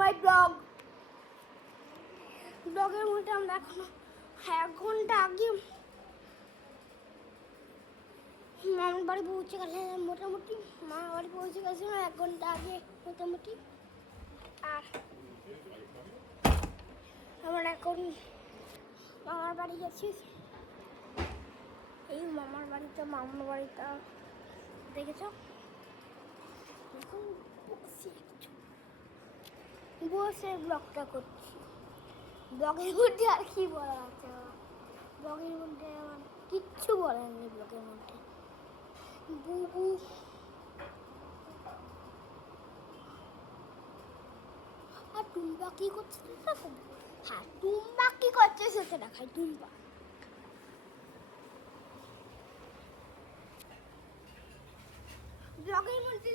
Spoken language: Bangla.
My blog. ব্লগের মধ্যে আমরা এখনো 1 ঘন্টা আগে মামার বাড়ি পৌঁছে গেছে, মোটামুটি মামার বাড়ি পৌঁছে গেছে 1 ঘন্টা আগে মোটামুটি। আর আমরা এখন মামার বাড়ি গেছি। এই মামার বাড়িটা দেখেছ? এখন বসে ব্লগটা করছি। ব্লগের মধ্যে আর কি বলা আছে? ব্লগের মধ্যে আমার কিচ্ছু বলার নেই। ব্লগের মধ্যে বুবু আর টুম্পা কি করছে দেখো। হ্যাঁ, টুম্পা কি করছে সেটা দেখায়। টুম্পা ব্লগের মধ্যে